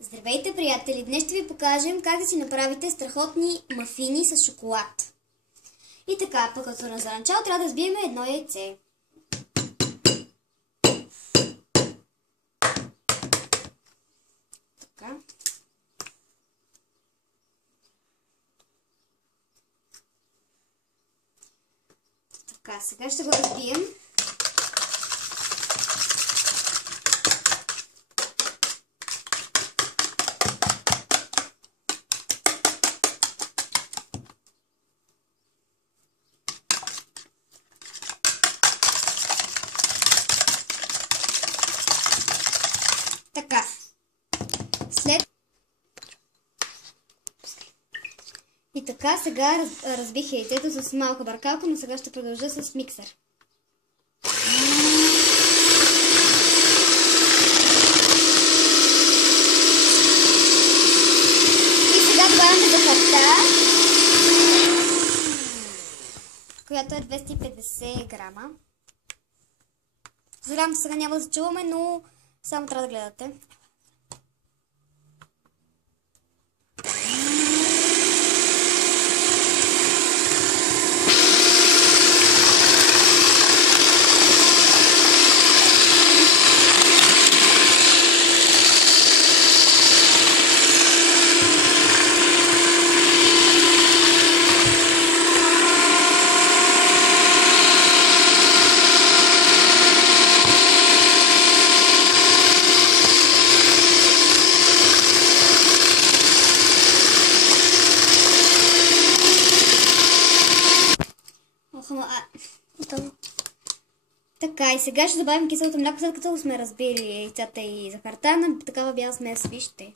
Здравейте, приятели! Днес ще ви покажем как да си направите страхотни мафини с шоколад. И така, като за начало трябва да взбием едно яйце. Така. Така, сега ще го разбием. Така. И така, сега разбих яйцето с малка бъркалка, но сега ще продължа с миксер. И сега добавяме захарта, която е 250 грама. Съжалявам, че сега няма да чуваме, но само трябва да гледате. Така, и сега ще добавим киселото мляко, след като сме разбили яйцата и захарта на такава бяла смес, вижте.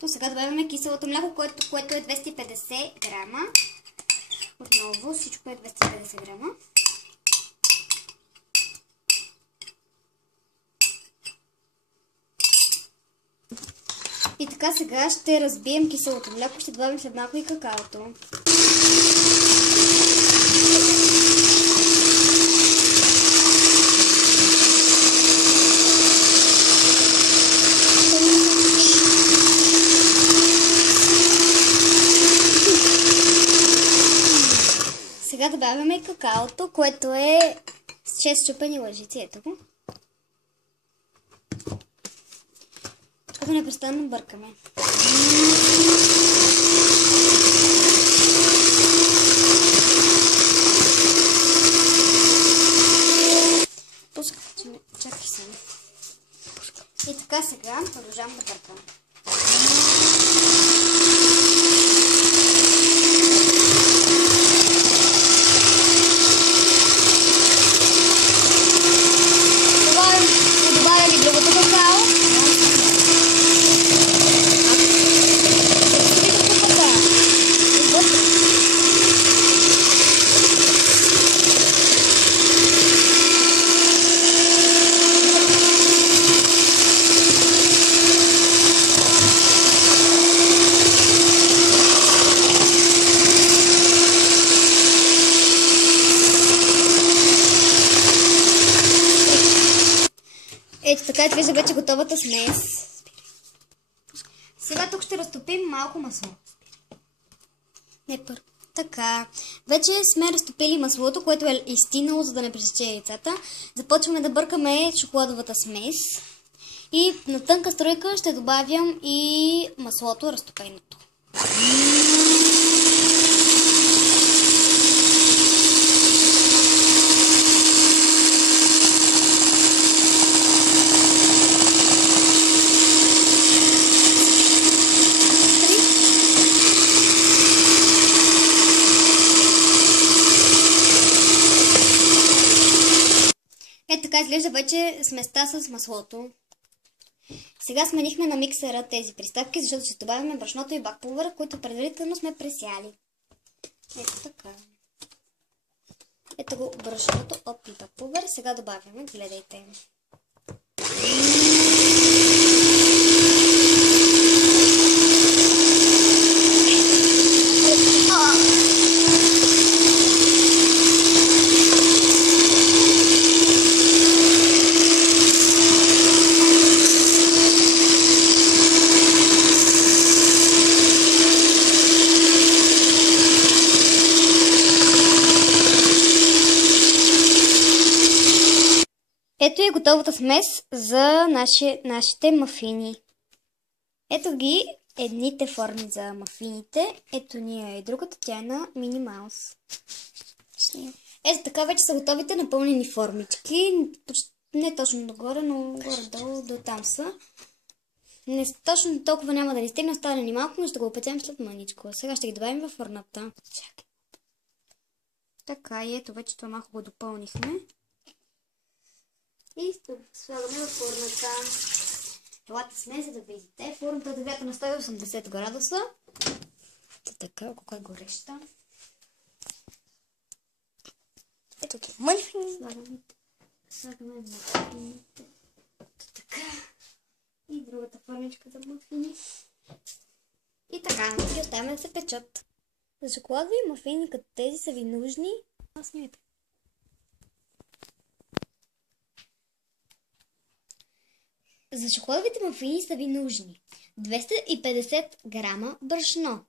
То сега добавяме киселото мляко, което е 250 грама. Отново всичко е 250 грама. И така сега ще разбием киселото мляко, ще добавим след малко и какаото. Сега добавяме и какаото, което е с 6 счупени лъжици. Ето го. Като непрестанно бъркаме. Чакай се. И така сега продължавам да бъркам. Добавям и другото какао. Ето така е, вижда вече готовата смес. Сега тук ще разтопим малко масло. Не първо. Така. Вече сме разтопили маслото, което е изстинало, за да не пресече яйцата. Започваме да бъркаме шоколадовата смес. И на тънка струйка ще добавям и маслото, разтопеното. Ето така изглежда вече сместа с маслото. Сега сменихме на миксера тези приставки, защото ще добавяме брашното и бак пулвера, които предварително сме пресяли. Ето така. Ето го брашното, и бак пулвер. Сега добавяме, гледайте. Ето е готовата смес за нашите мафини. Ето ги едните форми за мафините. Ето ни е и другата, тя е на Мини Маус. Ето така вече са готовите напълнени формички. Не точно догоре, но горе-долу до там са. Не точно толкова няма да ни стигне, остане ни малко, но ще го опечем след мъничко. Сега ще ги добавим във фърната. Така, и ето вече това малко го допълнихме. И слагаме във фурната. Елате с мен, за да видите. Фурната е догрята на 180 градуса. Така, колко е гореща. Ето ги мафини. Слагаме мафините. Така. И другата формичка за мафини. И така, ги оставяме да се печат. За шоколадови мафини като тези са ви нужни. Снимайте. За шоколадовите мафини са ви нужни 250 грама брашно,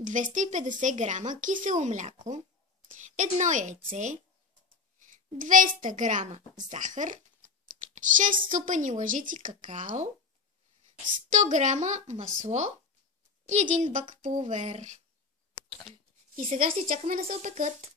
250 грама кисело мляко, едно яйце, 200 грама захар, 6 супени лъжици какао, 100 грама масло и един бак пулвер. И сега ще чакаме да се опекат.